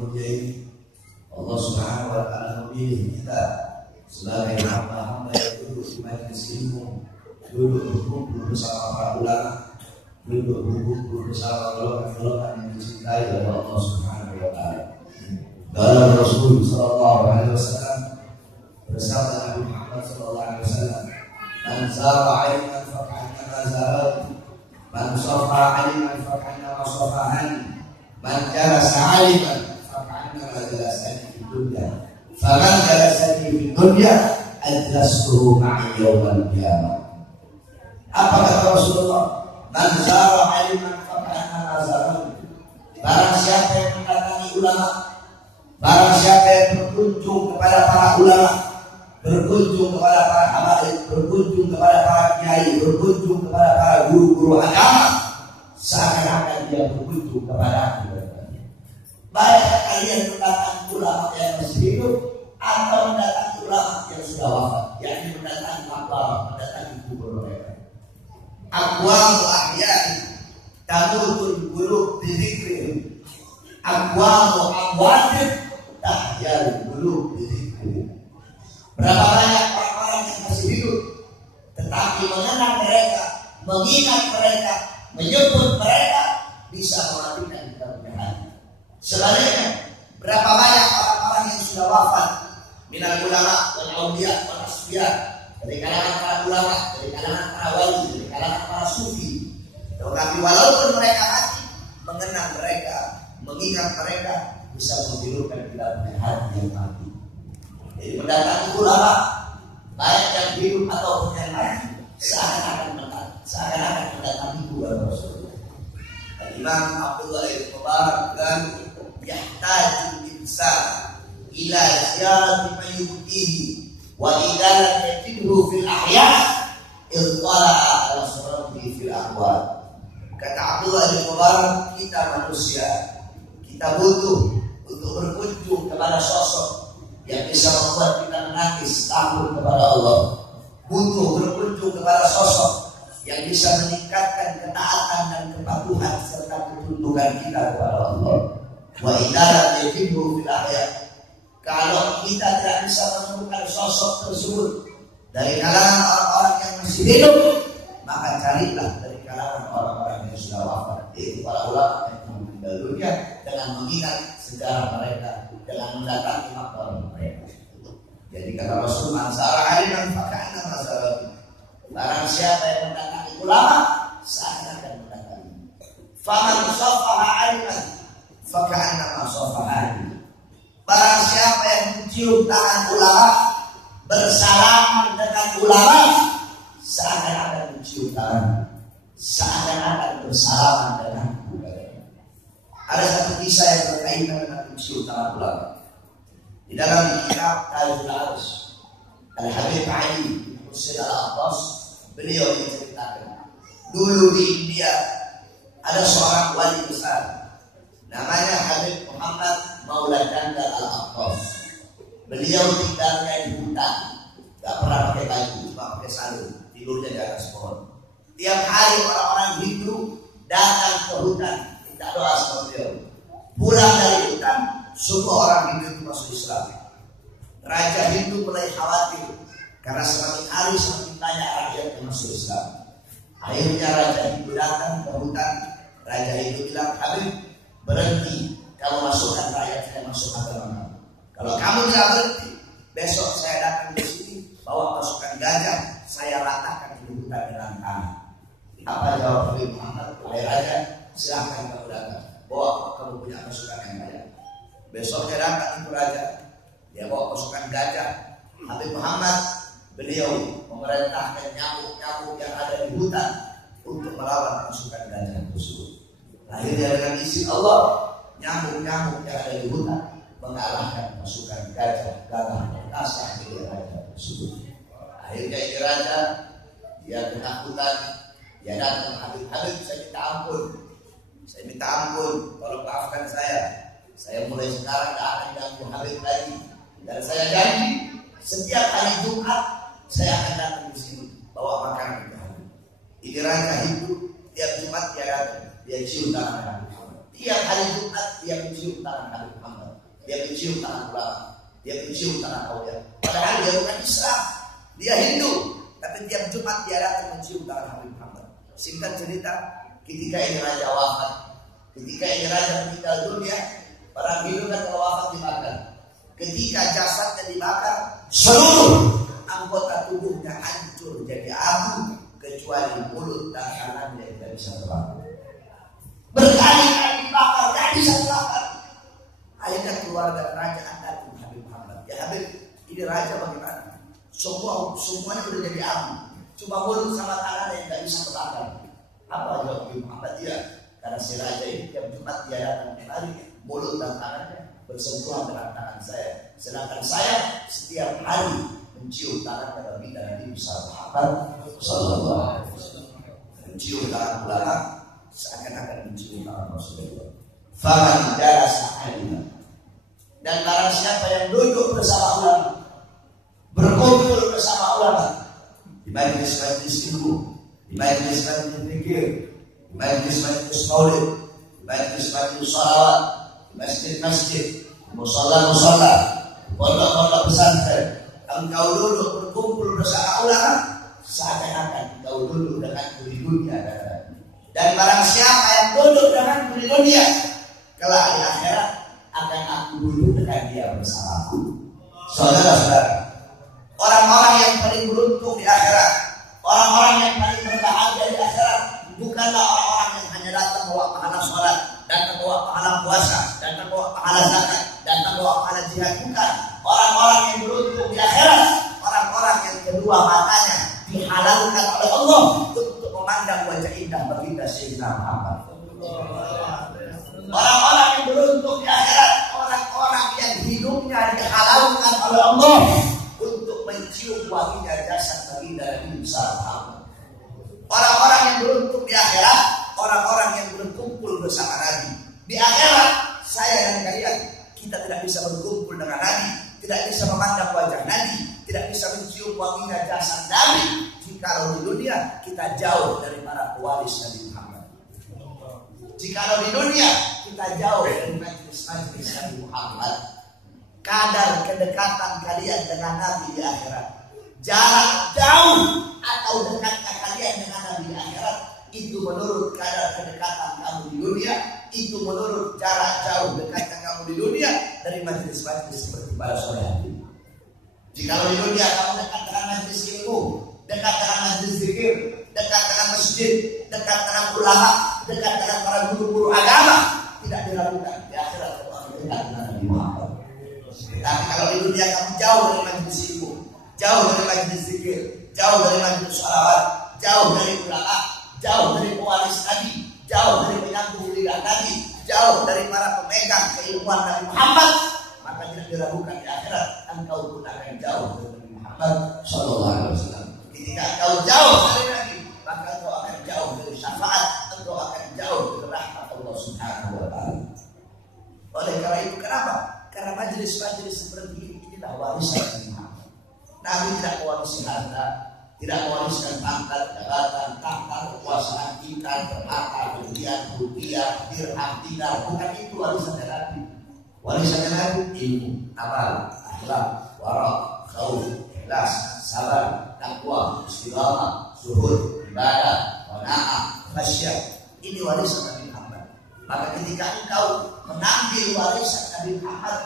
mulia ini, Allah Subhanahu wa Ta'ala memilih kita sebagai hamba-hamba yang duduk di majelis ilmu, duduk berkumpul bersama para ulama, duduk berkumpul bersama golongan-golongan yang dicintai oleh Allah Subhanahu wa Ta'ala. Dalam Rasul Sallallahu Alaihi Wasallam bersabda Nabi Muhammad Sallallahu Alaihi Wasallam, "Man zara 'ilman faka'annama zara'tu, man safa 'ilman faka'annama safahani, man jalasa 'ilman faka'annama jalasani fid dunya, faman jalasani fid dunya ajlastuhu ma'i yawmal qiyamah." Apa kata Rasulullah? Man zara 'ilman faka'annama zara'tu. Barang siapa yang mendatangi ulama, barang siapa yang berkunjung kepada para ulama, berkunjung kepada para habaib, berkunjung kepada para kiai, berkunjung kepada para guru-guru agama, seakan-akan dia berkunjung kepada aku. Baik kalian mendatangi ulama yang masih hidup atau mendatangi ulama yang sudah wafat, yakni mendatangi makam, mendatangi kubur mereka. Aqwamu ahya'i tamutul qulub bi dzikrihim, aqwamu amwatin tahyal qulub bi dzikrihim. Berapa banyak orang-orang yang masih hidup tetapi mengenang mereka, mengingat mereka, menyebut mereka bisa mematikan kita punya hati. Sebaliknya, berapa banyak orang-orang yang sudah wafat minal ulama wal auliya wal asfiya, dari kalangan para ulama, dari kalangan para wali, dari kalangan para sufi. Tetapi walaupun mereka mati, mengenang mereka, mengingat mereka bisa menghidupkan kita punya hati yang mati. Jadi mendatangi ulama, baik yang hidup ataupun yang mati, seakan-akan mendatangi dua Rasulullah. Imam Abdullah bin Mubarak dan yahtaju insan ila ziyarati mayyitihi wa idza lam yajidhu fil ahya ittala ala suratihi fil ahwal. Kata Abdullah bin Mubarak, kita manusia, kita butuh untuk berkunjung kepada sosok yang bisa membuat kita menangis takut kepada Allah, butuh berkunjung kepada sosok yang bisa meningkatkan ketaatan dan kepatuhan serta ketundukan kita kepada Allah. Wa idza yajibu fil ahya, kalau kita tidak bisa menemukan sosok tersebut dari kalangan orang-orang yang masih hidup, maka carilah dari kalangan orang-orang yang sudah wafat, yaitu para ulama yang meninggal dunia, dengan mengingat sejarah mereka, dengan mendatangi makam mereka. Jadi kata Rasul, man zara 'aliman faka'annama zara'tu. Barang siapa yang mendatangi ulama, seakan-akan mendatangi. Faman safaha 'aliman faka'annama safahani. Barang siapa yang mencium tangan ulama, bersalaman dengan ulama, seakan-akan mencium tangan, seakan-akan bersalaman dengan ulama. Ada satu kisah yang berkaitan dengan mencium tangan ulama. Di dalam kitab Tajul Arus, Al-Habib Ali Husain Al-Abbas, beliau menceritakan, dulu di India ada seorang wali besar namanya Habib Muhammad Maula Jandal Al-Abbas. Beliau tinggalnya di hutan, gak pernah pakai baju, cuma pakai sarung, tidurnya di atas pohon. Tiap hari orang-orang Hindu datang ke hutan minta doa sama beliau. Pulang dari hutan, semua orang Hindu itu masuk Islam. Raja Hindu mulai khawatir karena semakin hari semakin banyak rakyat yang masuk Islam. Akhirnya Raja Hindu datang ke hutan. Raja Hindu bilang, Habib, berhenti, kamu masukkan rakyat saya masuk agama kamu. Kalau kamu tidak berhenti, besok saya datang di sini bawa pasukan gajah, saya ratakan di hutan dengan tanah. Apa jawab Habib Muhammad? Wahai Raja, silahkan kamu datang, bawa kamu punya pasukan yang banyak. Besoknya datang itu Raja, dia bawa pasukan gajah. Habib Muhammad, beliau memerintahkan nyamuk-nyamuk yang ada di hutan untuk melawan pasukan gajah tersebut. Akhirnya dengan izin Allah, nyamuk-nyamuk yang ada di hutan mengalahkan pasukan gajah perkasa dari raja tersebut. Akhirnya ini raja, dia ketakutan, dia datang Habib, saya minta ampun, tolong maafkan saya mulai sekarang tidak akan ganggu Habib lagi, dan saya janji setiap hari Jumat saya akan datang di sini bawa makanan ke Habib. Ini raja hidup, tiap Jumat dia datang, dia cium tangan Habib Muhammad. Tiap hari Jumat dia mencium tangan Habib Muhammad. dia mencium tangan ulama, dia mencium tangan aulia. Padahal dia bukan Islam, dia Hindu, tapi tiap Jumat dia datang mencium tangan Habib Muhammad. Singkat cerita, ketika ini raja wafat, ketika ini raja meninggal dunia, para Hindu kan kalau wafat dibakar. Ketika jasadnya dibakar, seluruh anggota tubuhnya hancur jadi abu, kecuali mulut dan tangannya yang tidak bisa terbakar. Berkali-kali dibakar, tidak bisa terbakar. Akhirnya keluarga kerajaan datang Habib Muhammad. Ya Habib, ini raja bagaimana? Semuanya sudah jadi abu, cuma mulut sama tangannya yang tidak bisa terbakar. Apa jawab Habib Muhammad? Dia karena si raja ini tiap Jumat dia datang kemari, mulut dan tangannya bersentuhan dengan tangan saya. Sedangkan saya setiap hari mencium tangannya Nabi Nabi Muhammad Sallallahu Alaihi Wasallam. Mencium tangan ulama seakan-akan mencium tangan Rasulullah. Faman jalasa alima, dan barang siapa yang duduk bersama ulama, berkumpul bersama ulama di majlis-majlis ilmu, di majlis-majlis zikir, di majlis-majlis maulid, di majlis-majlis salawat, di masjid-masjid, musalla-musalla, pondok-pondok pesantren, engkau duduk berkumpul bersama ulama, seakan-akan engkau duduk dengan di dunia. Dan barang siapa yang duduk dengan di dunia, kelak di akhirat akan aku duduk dengan dia bersamaku. Saudara-saudara, orang-orang yang paling beruntung di akhirat, orang-orang yang paling berbahagia di akhirat, bukanlah orang-orang yang hanya datang bawa pahala sholat, datang bawa pahala puasa, datang bawa pahala zakat, datang bawa pahala jihad. Bukan. Orang-orang yang beruntung di akhirat, orang-orang yang kedua matanya dihalalkan oleh Allah untuk memandang wajah indah baginda Sayyidina Muhammad. Orang-orang yang beruntung di akhirat, orang-orang yang hidupnya dihalalkan oleh Allah untuk mencium wanginya jasad baginda Nabi Muhammad. Orang-orang yang beruntung di akhirat, orang-orang yang berkumpul bersama Nabi. Di akhirat, saya dan kalian, kita tidak bisa berkumpul dengan Nabi, tidak bisa memandang wajah Nabi, tidak bisa mencium wanginya jasad Nabi, jikalau di dunia kita jauh dari para pewaris Nabi Muhammad. Jikalau di dunia kita jauh dari majlis-majlis Nabi Muhammad, kadar kedekatan kalian dengan Nabi di akhirat, jarak jauh atau dekatnya kalian dengan Nabi di akhirat, itu menurut kadar kedekatan kamu di dunia, itu menurut jarak jauh dekatnya kamu di dunia dari majlis-majlis seperti para sore hari. Jikalau di dunia kamu dekat dengan majlis ilmu, dekat dengan majlis zikir, dekat dengan masjid, dekat dengan ulama, dekat dengan para guru-guru agama, tidak diragukan di akhirat kamu akan dekat dengan Nabi Muhammad. Tapi kalau di dunia kamu jauh dari majlis ilmu, jauh dari majlis zikir, jauh dari majlis sholawat, jauh dari ulama, jauh dari pewaris Nabi, jauh dari penyambung lidah Nabi, jauh dari para pemegang keilmuan Nabi Muhammad, maka tidak diragukan di akhirat engkau pun akan jauh dari Nabi Muhammad Sallallahu Alaihi Wasallam. Ketika engkau jauh dari Nabi, maka engkau akan jauh dari syafaat, engkau akan jauh dari rahmat Allah Subhanahu Wa Taala. Oleh karena itu, kenapa? Karena majlis-majlis seperti ini inilah warisan Nabi Muhammad. Nabi tidak mewarisi harta, tidak mewariskan pangkat, jabatan, tahta, kekuasaan, ikan, permata, berlian, rupiah, dirham, dinar. Bukan itu warisan Nabi. Warisan Nabi ilmu, amal, akhlak, wara, khauf, ikhlas, sabar, takwa, istiqamah, zuhud, ibadah, qanaah, khasyah. Ini warisan Nabi Muhammad. Maka ketika engkau mengambil warisan Nabi Muhammad,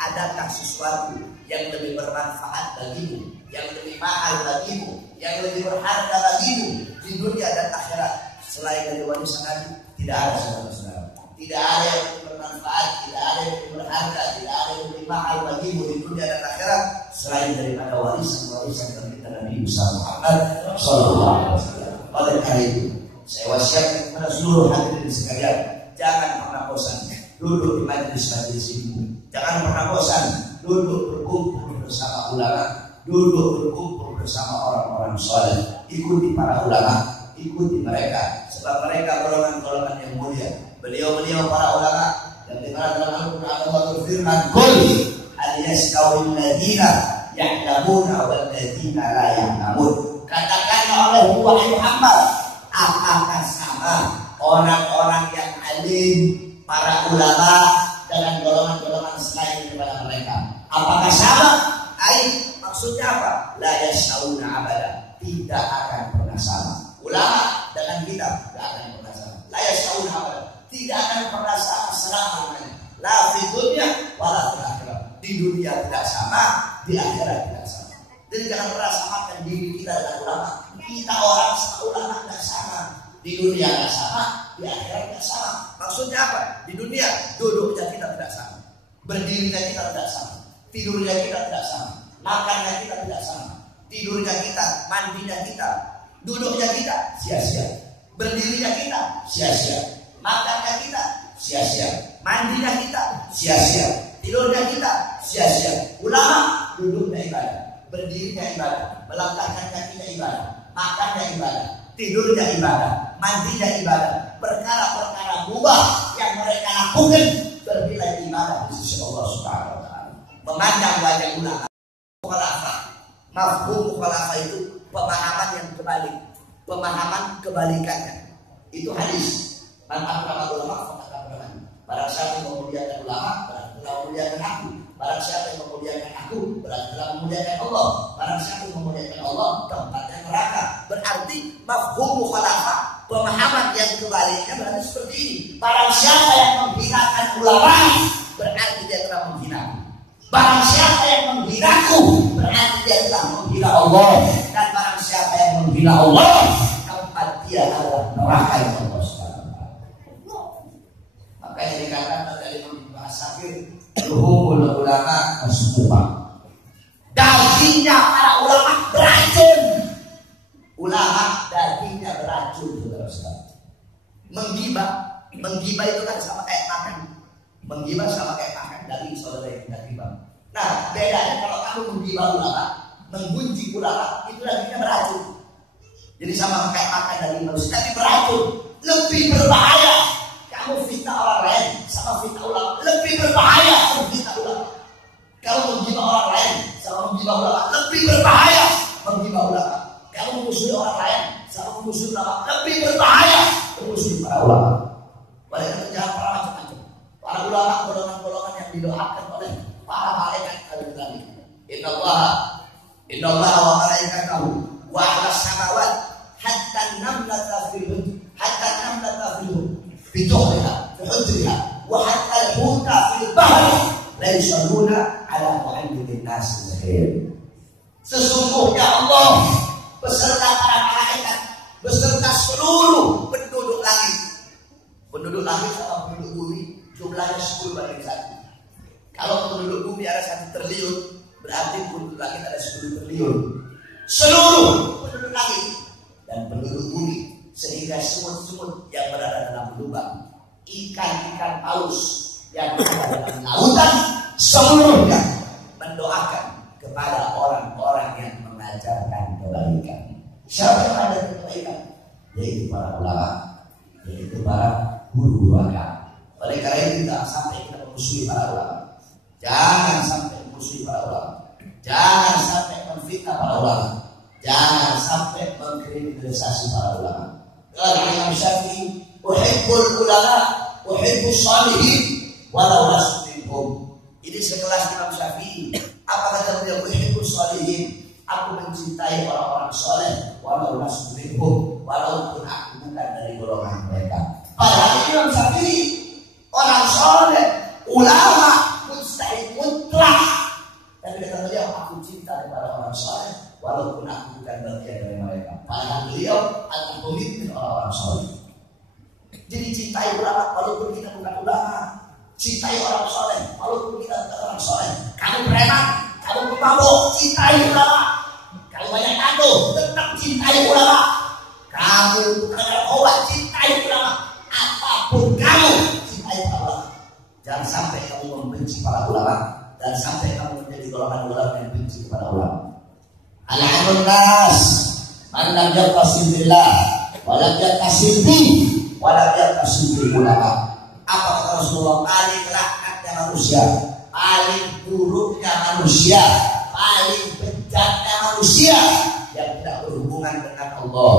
adakah sesuatu yang lebih bermanfaat bagimu, yang lebih mahal bagimu, yang lebih berharga bagimu di dunia dan akhirat selain dari warisan Nabi? Tidak ada, saudara-saudara. Tidak ada yang lebih bermanfaat, tidak ada yang lebih berharga, tidak ada yang lebih mahal bagimu di dunia dan akhirat selain daripada warisan-warisan baginda Nabi Muhammad Sallallahu Alaihi Wasallam. Oleh karena itu, saya wasiatkan kepada seluruh hadirin sekalian, jangan pernah bosan duduk di majlis-majlis ilmu, jangan pernah bosan duduk berkumpul bersama ulama, duduk berkumpul bersama orang-orang saleh. Ikuti para ulama, ikuti mereka, sebab mereka golongan-golongan yang mulia. Beliau-beliau para ulama yang dimana dalam Al-Quran Allah berfirman, "Qul hal yastawil ladzina ya'lamuna wal ladzina la ya'lamun." Katakanlah oleh wahai Muhammad, apakah sama orang-orang yang alim, para ulama dengan golongan-golongan selain daripada mereka. Apakah sama? Maksudnya apa? La yas'auna abada, tidak akan pernah sama. Ulama dengan kita tidak akan pernah sama. La yas'auna abada, tidak akan pernah sama selama-lamanya. La fi dunya wala fil akhirah. Di dunia tidak sama, di akhirat tidak sama. Jadi jangan pernah samakan diri kita dengan ulama. Kita orang sama ulama tidak sama. Di dunia tidak sama, di akhirat tidak sama. Maksudnya apa? Di dunia duduknya kita tidak sama, berdirinya kita tidak sama, tidurnya kita tidak sama, makannya kita tidak sama, tidurnya kita, mandinya kita, duduknya kita sia-sia, berdirinya kita sia-sia, makannya kita sia-sia, mandinya kita sia-sia, tidurnya kita sia-sia. Ulama duduknya ibadah, berdirinya ibadah, melangkahkan kakinya ibadah, makannya ibadah, tidurnya ibadah, mandinya ibadah. Perkara-perkara mubah yang mereka lakukan bernilai ibadah di sisi Allah Subhanahu wa taala. Memandang wajah ulama, mukhalafah. Mafhum mukhalafah itu pemahaman yang kebalik, pemahaman kebalikannya. Itu hadis. Man akrama ulama faqad akramani. Barang siapa yang memuliakan ulama, berarti telah memuliakan aku. Barang siapa yang memuliakan aku, berarti telah memuliakan Allah. Barang siapa yang memuliakan Allah, tempatnya neraka. Berarti mafhum mukhalafah, pemahaman yang kebaliknya berarti seperti ini. Barang siapa yang menghinakan ulama, berarti dia telah menghina. Barang siapa yang menghinaku, berarti dia telah menghina Allah. Dan barang siapa yang menghina Allah, tempat dia adalah neraka yang Allah SWT. Makanya dikatakan dari membahas sakit, luhumul ulama asbubah. Dagingnya para ulama beracun. Ulama dagingnya beracun, saudara-saudara. Menggibah itu kan sama kayak makan. Menggibah sama kayak makan daging saudara yang tidak gibah. Nah, bedanya kalau kamu menggibah ulama, menggunjing ulama, itu dagingnya beracun. Jadi sama kayak makan daging manusia, tapi beracun. Lebih berbahaya. Kamu fitnah orang lain sama fitnah ulama, lebih berbahaya sama fitnah ulama. Kalau menggibah orang lain sama menggibah ulama, lebih berbahaya menggibah ulama. Kamu memusuhi orang lain sama memusuhi ulama, lebih berbahaya memusuhi para ulama. Mereka jangan para macam-macam. Para ulama golongan-golongan yang didoakan oleh para malaikat tadi. Inna Allah wa malaikatahu wa ahlas samawat hatta namlata fil biduhriha fi hujriha wa hatta al-huta fil bahri la yusalluna ala muhammadin nas khair. Sesungguhnya Allah beserta para malaikat, beserta seluruh penduduk langit. Penduduk langit sama penduduk bumi jumlahnya 10 banding 1. Kalau penduduk bumi ada 1 triliun, berarti penduduk langit ada 10 triliun. Seluruh penduduk langit dan penduduk bumi, sehingga semut-semut yang berada dalam lubang, ikan-ikan paus yang berada dalam lautan, seluruhnya mendoakan kepada orang-orang yang mengajarkan kebaikan. Siapa yang ada kebaikan? Yaitu para ulama, yaitu para guru-guru agama. Oleh karena itu tidak sampai kita memusuhi para ulama. Jangan sampai memusuhi para ulama. Jangan sampai memfitnah para ulama. Jangan sampai mengkriminalisasi para ulama. Kalau Imam Syafi'i, uhibbul ulama, uhibbus shalihin, walau lastu minhum. Ini sekelas Imam Syafi'i. Apa kata beliau? Uhibbus shalihin. Aku mencintai orang-orang soleh, walau lastu minhum, walaupun aku bukan dari golongan mereka. Padahal Imam Syafi'i orang soleh, ulama, mujtahid mutlak. Dan kata beliau, aku cinta kepada orang soleh, walaupun aku bukan bagian dari mereka. Padahal beliau adalah pemimpin orang-orang soleh. Jadi cintai ulama walaupun kita bukan ulama. Cintai orang soleh walaupun kita bukan orang soleh. Kamu preman, kamu pemabuk, cintai ulama. Kamu banyak tato, tetap cintai ulama. Kamu bukan narkoba, cintai ulama. Apapun kamu, cintai ulama. Jangan sampai kamu membenci para ulama dan sampai kamu menjadi golongan ulama yang benci kepada ulama. Al-amun nas man lam yaqtasim billah wa lam yaqtasim bi wa lam yaqtasim bil ulama. Apa kata Rasulullah? Paling laknatnya manusia, paling buruknya manusia, paling bejatnya manusia yang tidak berhubungan dengan Allah,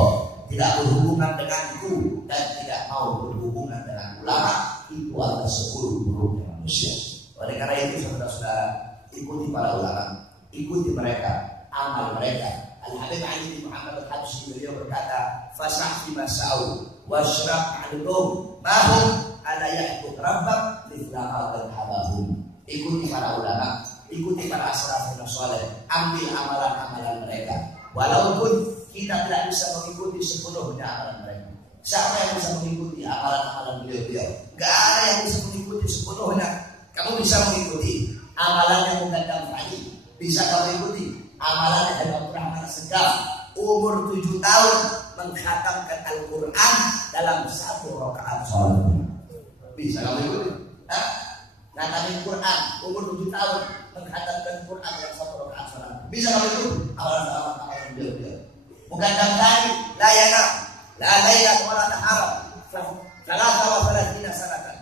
tidak berhubungan denganku, dan tidak mau berhubungan dengan ulama, itu adalah seburuk-buruknya manusia. manusia. Oleh karena itu saudara-saudara, ikuti para ulama, ikuti mereka, amal mereka. Al-Habib Ali bin Muhammad Al-Habsyi beliau berkata, fasah fi mas'au washrab ma'lum mahum ala ya'bud rabbak liflaha dan habahum. Ikuti para ulama, ikuti para asrafun saleh, ambil amalan-amalan mereka. Walaupun kita tidak bisa mengikuti sepenuhnya amalan mereka. Siapa yang bisa mengikuti amalan-amalan beliau-beliau? Gak ada yang bisa mengikuti sepenuhnya. Kamu bisa mengikuti amalannya Muqaddam Fahim, bisa kamu ikuti amalannya Habib Rahman Segaf, umur 7 tahun mengkhatamkan Al-Quran dalam 1 rakaat salat. Bisa kamu ikuti? Ngatamin Quran umur 7 tahun mengkhatamkan Quran dalam 1 rakaat salat. Bisa kamu ikuti amalan-amalan beliau-beliau? Muqaddam Fahim la yanam la laylat wa la nahar salasa wa salatina sanatan.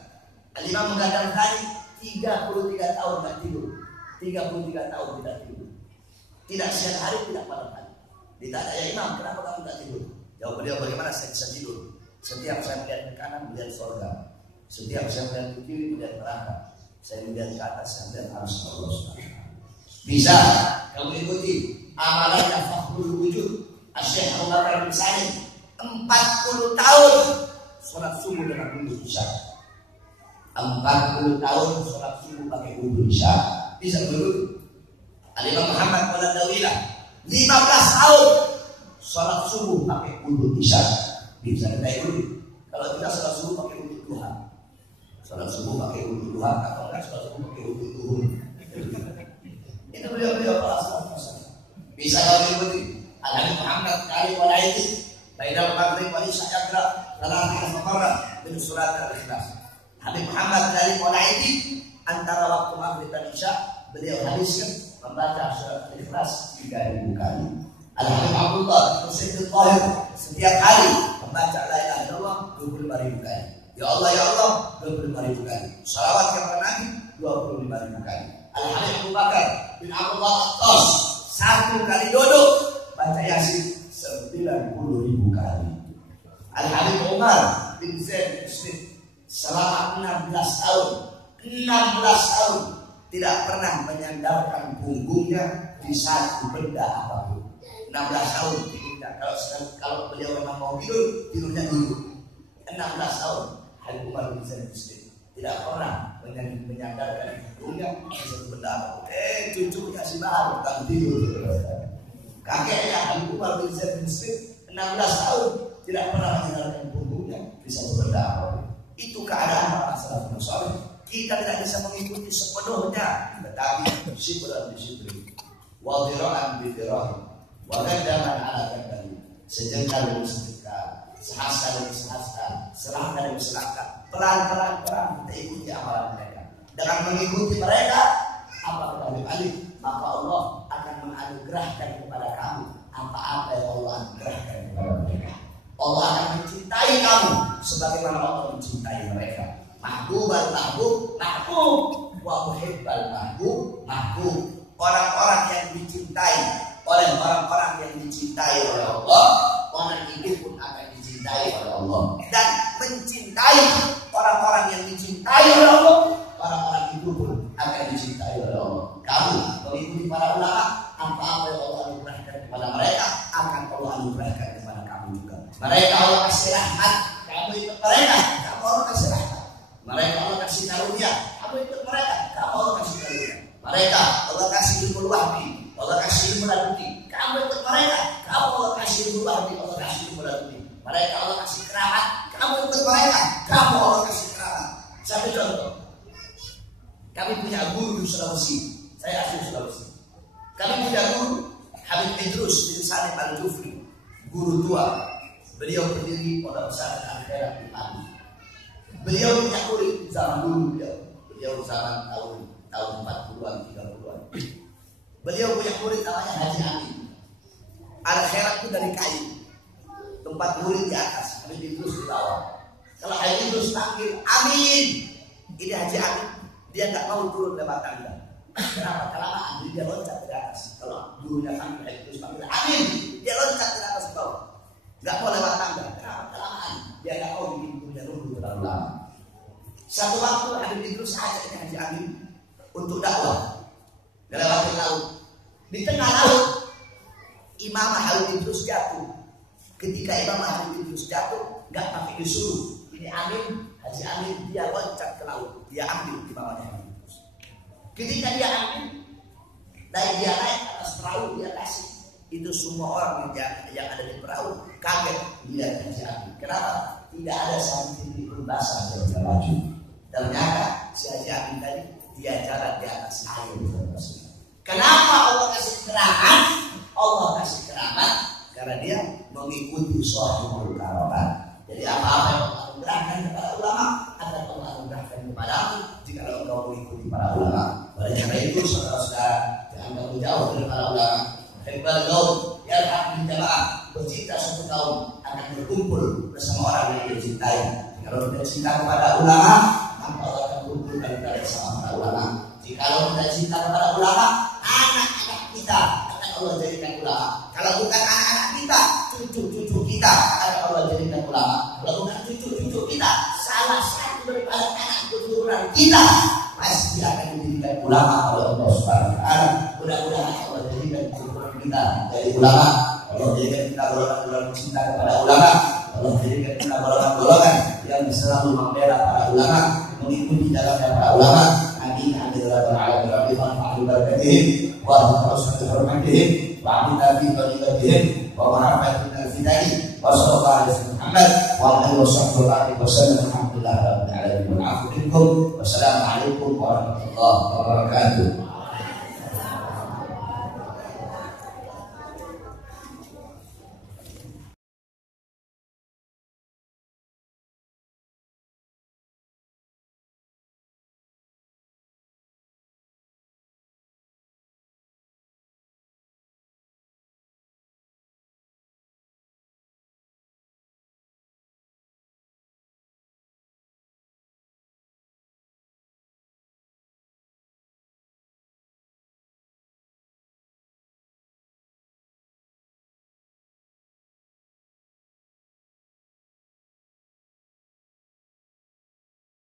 Al-Imam Muqaddam Fahim 33 tahun tidak tidur, 33 tahun tidak tidur, tidak siang hari, tidak malam hari. Ditanya, ya Imam, kenapa kamu tidak tidur? Jawab beliau, bagaimana saya bisa tidur? Setiap saya melihat ke kanan, melihat surga. Setiap saya melihat ke kiri, melihat neraka. Saya melihat ke atas, saya melihat arus Allah. Bisa kamu ikuti amalannya Fakhrul Wujud Syekh Abu Bakar bin Sa'id, 40 tahun sholat subuh dengan wudu isya. 40 tahun sholat subuh pakai wudu isya. Bisa dulu. Al-Imam Muhammad Waladawilah 15 tahun sholat subuh pakai wudu isya. Bisa kita ikuti. Kalau kita sholat subuh pakai wudu duha, sholat subuh pakai wudu duha, atau enggak sholat subuh pakai wudu duhur. Itu beliau-beliau para sahabat. Bisa kami ikuti. Al-Habib Muhammad Kali Walaiti Bainal Maghrib wal Isya Yakra dalam al-Muqarrar min surat Al-Ikhlas. Habib Muhammad dari Walaiti antara waktu Maghrib dan Isya beliau habiskan membaca surat Al-Ikhlas 3000 kali. Al-Habib Abdullah Musayyid Al-Tahir setiap hari membaca la ilaha illallah 25.000 kali. Ya Allah ya Allah 25.000 kali. Salawat kepada Nabi 25.000 kali. Al-Habib Abu Bakar bin Abdullah At-Tas 1 kali duduk baca Yasin 90.000 kali. Al-Habib Umar bin Zaid Muslim selama 16 tahun tidak pernah menyandarkan punggungnya di satu benda apapun. 16 tahun tidak. Kalau beliau memang mau tidur, tidurnya dulu. 16 tahun Habib Umar bin Zaid Muslim tidak pernah menyandarkan punggungnya di satu benda apapun. Cucunya si Bahar tak tidur. Kakeknya Habib Umar bin Zaid Muslim 16 tahun tidak pernah menyandarkan punggungnya di satu benda apapun. Itu keadaan para salafun saleh. Kita tidak bisa mengikuti sepenuhnya, tetapi syibran bi syibri, wa dhira'an bi dhira'i, wa qadaman 'ala qadami, sejengkal demi sejengkal, sehasta demi sehasta, selangkah demi selangkah, pelan-pelan kita ikuti amalan mereka. Dengan mengikuti mereka, apa kata Habib Ali, maka Allah akan menganugerahkan kepada kamu apa-apa yang Allah anugerahkan kepada mereka. Allah akan mencintai kamu sebagaimana Allah mencintai mereka. Mahbubal mahbub mahbub wa muhibbal mahbub mahbub. Orang-orang yang dicintai oleh orang-orang yang dicintai oleh Allah, orang itu pun akan dicintai oleh Allah. Dan mencintai orang-orang yang dicintai oleh Allah, orang-orang itu pun akan dicintai oleh Allah. Kamu mengikuti para ulama, apa-apa yang Allah anugerahkan kepada mereka akan Allah anugerahkan kepada kamu juga. Mereka Allah kasih rahmat, kamu ikut mereka, kamu Allah kasih rahmat. Mereka Allah kasih karunia, kamu ikut mereka, kamu Allah kasih karunia. Mereka Allah kasih ilmu wahbi, Allah kasih ilmu laduni, kamu ikut mereka, kamu Allah kasih ilmu wahbi, Allah kasih ilmu laduni. Mereka Allah kasih keramat, kamu ikut mereka, kamu Allah kasih keramat. Satu contoh, kami punya guru di Sulawesi, saya asli Sulawesi. Kami punya guru Habib Idrus bin Salim Al-Jufri, guru tua. Beliau berdiri pada pesantren Al-Khairat di Padi. Beliau punya murid zaman dulu beliau zaman tahun 40-an 30-an. Beliau punya murid namanya Haji Amin. Al-Khairat itu dari kayu. Tempat murid di atas, Habib Idrus di bawah. Kalau Habib Idrus panggil Amin, ini Haji Amin, dia nggak mau turun lewat tangga. Kenapa? Kelamaan, dia loncat ke atas. Kalau gurunya panggil Habib Idrus panggil Amin, dia loncat ke atas ke bawah. Nggak mau lewat tangga. Kenapa? Kelamaan, dia nggak mau bikin gurunya nunggu terlalu lama. Satu waktu Habib Idrus ajak Haji Amin untuk dakwah melewati laut. Di tengah laut Imam Habib Idrus jatuh. Ketika Imam Habib Idrus jatuh, nggak pakai disuruh. Ini Amin, Haji Amin, dia loncat ke laut, dia ambil di bawahnya Habib Idrus. Ketika dia ambil, dan dia naik atas perahu, dia kasih. Itu semua orang yang ada di perahu kaget lihat Haji Amin. Kenapa? Tidak ada satu titik pun basah yang maju. Ternyata si Haji Amin tadi dia jalan di atas air. Kenapa Allah kasih keramat? Allah kasih keramat karena dia mengikuti sahibul karamah. Jadi apa-apa yang Allah anugerahkan kepada ulama akan Allah anugerahkan kepadamu jika engkau mengikuti para ulama. Oleh karena itu saudara-saudara, jangan kamu jauh dari para ulama. Hebat kaum yang akan jamaah bercinta satu kaum akan berkumpul bersama orang yang dia cintai. Kalau kita cinta kepada ulama, maka Allah akan kumpulkan kita bersama para ulama. Jika kita cinta kepada ulama, anak-anak kita akan Allah jadikan ulama. Kalau bukan anak-anak kita, cucu-cucu kita akan Allah jadikan ulama. Kalau bukan cucu-cucu kita, salah satu daripada anak keturunan kita pasti akan dijadikan ulama oleh Allah Subhanahu wa taala. Mudah-mudahan Allah jadikan keturunan kita dari ulama. Allah jadikan kita golongan-golongan cinta kepada ulama. Allah jadikan kita golongan-golongan yang selalu membela para ulama, mengikuti jalannya para ulama. Amin amin ya rabbal alamin. Wa nafa'u barakatihim wa rahmatullahi hurmatihim wa amina fi tariqatihim wa ma'afatina fidai wa sallallahu alaihi Muhammad wa alihi wasahbihi wasallam. Alhamdulillah rabbil alamin. Wa afu minkum. Wassalamu alaikum warahmatullahi wabarakatuh.